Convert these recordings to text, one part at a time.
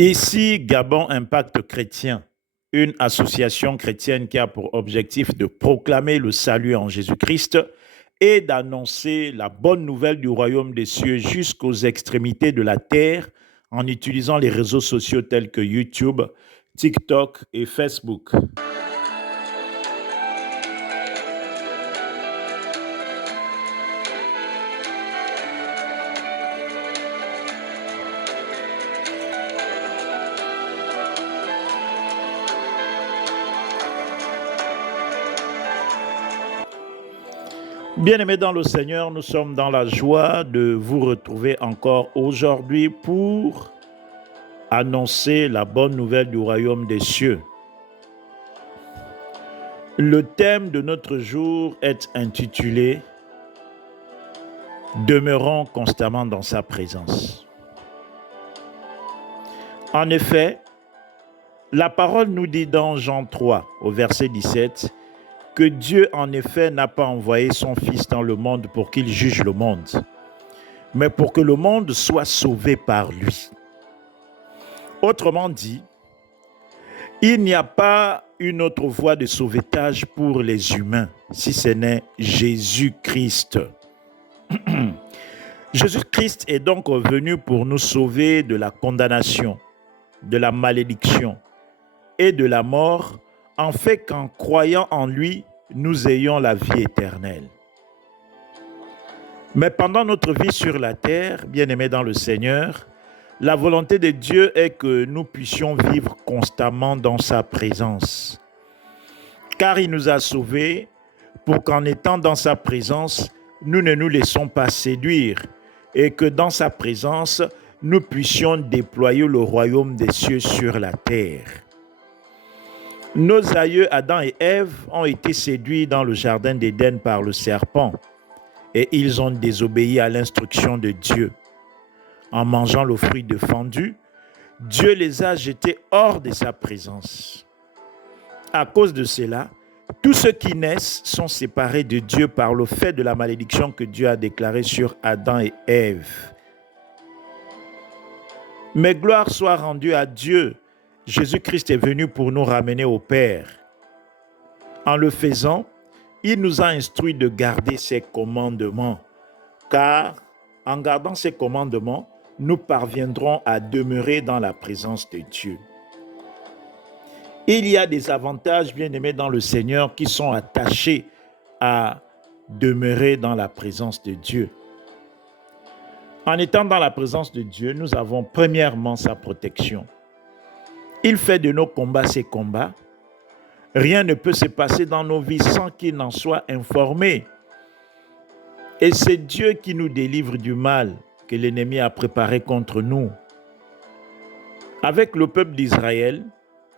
Ici, Gabon Impact Chrétien, une association chrétienne qui a pour objectif de proclamer le salut en Jésus-Christ et d'annoncer la bonne nouvelle du royaume des cieux jusqu'aux extrémités de la terre en utilisant les réseaux sociaux tels que YouTube, TikTok et Facebook. Bien-aimés dans le Seigneur, nous sommes dans la joie de vous retrouver encore aujourd'hui pour annoncer la bonne nouvelle du royaume des cieux. Le thème de notre jour est intitulé « Demeurons constamment dans sa présence ». En effet, la parole nous dit dans Jean 3, au verset 17, que Dieu en effet n'a pas envoyé son Fils dans le monde pour qu'il juge le monde, mais pour que le monde soit sauvé par lui. Autrement dit, il n'y a pas une autre voie de sauvetage pour les humains, si ce n'est Jésus-Christ. Jésus-Christ est donc venu pour nous sauver de la condamnation, de la malédiction et de la mort, en fait qu'en croyant en lui, nous ayons la vie éternelle. Mais pendant notre vie sur la terre, bien-aimés dans le Seigneur, la volonté de Dieu est que nous puissions vivre constamment dans sa présence. Car il nous a sauvés pour qu'en étant dans sa présence, nous ne nous laissons pas séduire et que dans sa présence, nous puissions déployer le royaume des cieux sur la terre. Nos aïeux Adam et Ève ont été séduits dans le jardin d'Éden par le serpent et ils ont désobéi à l'instruction de Dieu. En mangeant le fruit défendu, Dieu les a jetés hors de sa présence. À cause de cela, tous ceux qui naissent sont séparés de Dieu par le fait de la malédiction que Dieu a déclarée sur Adam et Ève. Mais gloire soit rendue à Dieu. Jésus-Christ est venu pour nous ramener au Père. En le faisant, il nous a instruits de garder ses commandements, car en gardant ses commandements, nous parviendrons à demeurer dans la présence de Dieu. Il y a des avantages, bien-aimés dans le Seigneur, qui sont attachés à demeurer dans la présence de Dieu. En étant dans la présence de Dieu, nous avons premièrement sa protection. Il fait de nos combats ses combats. Rien ne peut se passer dans nos vies sans qu'il n'en soit informé. Et c'est Dieu qui nous délivre du mal que l'ennemi a préparé contre nous. Avec le peuple d'Israël,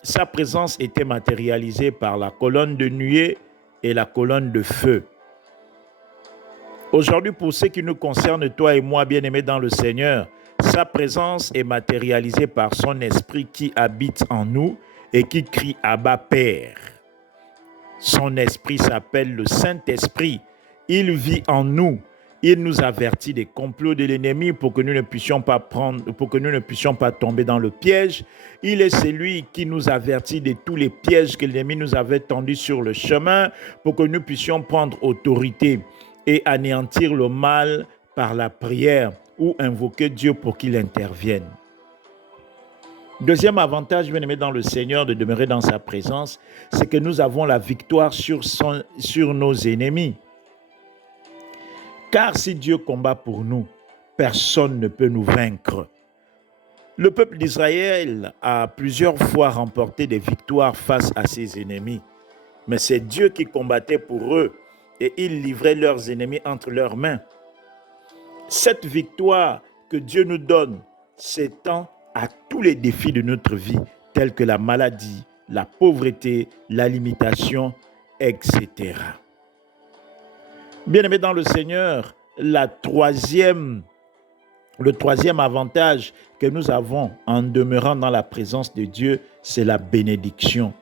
sa présence était matérialisée par la colonne de nuée et la colonne de feu. Aujourd'hui, pour ce qui nous concerne, toi et moi, bien-aimés dans le Seigneur, sa présence est matérialisée par son esprit qui habite en nous et qui crie « Abba, Père ». Son esprit s'appelle le Saint-Esprit. Il vit en nous. Il nous avertit des complots de l'ennemi pour que nous ne puissions pas tomber dans le piège. Il est celui qui nous avertit de tous les pièges que l'ennemi nous avait tendus sur le chemin pour que nous puissions prendre autorité et anéantir le mal par la prière ou invoquer Dieu pour qu'il intervienne. Deuxième avantage, bien-aimé dans le Seigneur, de demeurer dans sa présence, c'est que nous avons la victoire sur nos ennemis. Car si Dieu combat pour nous, personne ne peut nous vaincre. Le peuple d'Israël a plusieurs fois remporté des victoires face à ses ennemis. Mais c'est Dieu qui combattait pour eux et il livrait leurs ennemis entre leurs mains. Cette victoire que Dieu nous donne s'étend à tous les défis de notre vie, tels que la maladie, la pauvreté, la limitation, etc. Bien-aimés dans le Seigneur, le troisième avantage que nous avons en demeurant dans la présence de Dieu, c'est la bénédiction.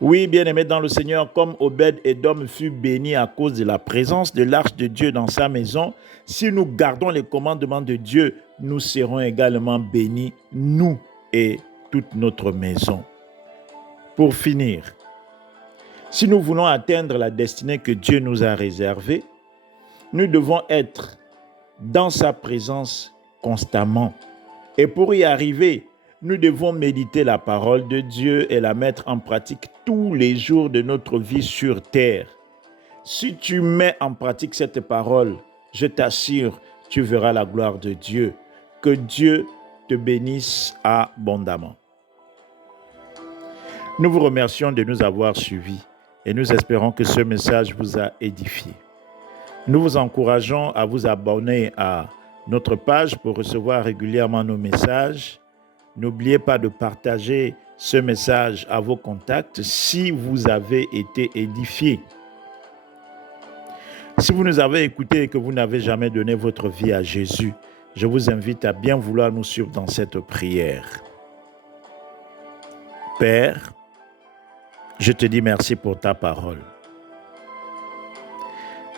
Oui, bien-aimés dans le Seigneur, comme Obed-Édom fut béni à cause de la présence de l'arche de Dieu dans sa maison, si nous gardons les commandements de Dieu, nous serons également bénis, nous et toute notre maison. Pour finir, si nous voulons atteindre la destinée que Dieu nous a réservée, nous devons être dans sa présence constamment. Et pour y arriver, nous devons méditer la parole de Dieu et la mettre en pratique tous les jours de notre vie sur terre. Si tu mets en pratique cette parole, je t'assure, tu verras la gloire de Dieu. Que Dieu te bénisse abondamment. Nous vous remercions de nous avoir suivis et nous espérons que ce message vous a édifié. Nous vous encourageons à vous abonner à notre page pour recevoir régulièrement nos messages. N'oubliez pas de partager ce message à vos contacts si vous avez été édifiés. Si vous nous avez écoutés et que vous n'avez jamais donné votre vie à Jésus, je vous invite à bien vouloir nous suivre dans cette prière. Père, je te dis merci pour ta parole.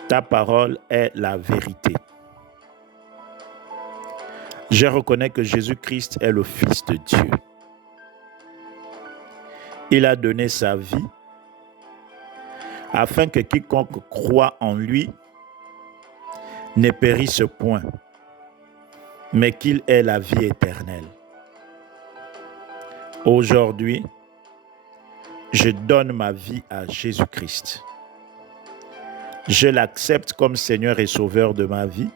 Ta parole est la vérité. Je reconnais que Jésus-Christ est le Fils de Dieu. Il a donné sa vie afin que quiconque croit en lui ne périsse point, mais qu'il ait la vie éternelle. Aujourd'hui, je donne ma vie à Jésus-Christ. Je l'accepte comme Seigneur et Sauveur de ma vie.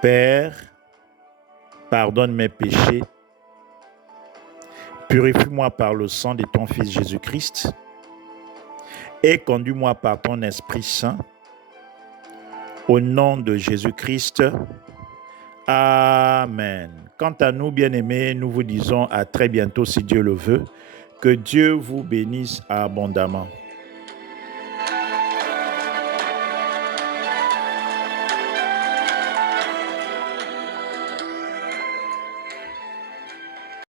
Père, pardonne mes péchés. Purifie-moi par le sang de ton Fils Jésus-Christ et conduis-moi par ton Esprit Saint. Au nom de Jésus-Christ. Amen. Quant à nous, bien-aimés, nous vous disons à très bientôt si Dieu le veut. Que Dieu vous bénisse abondamment.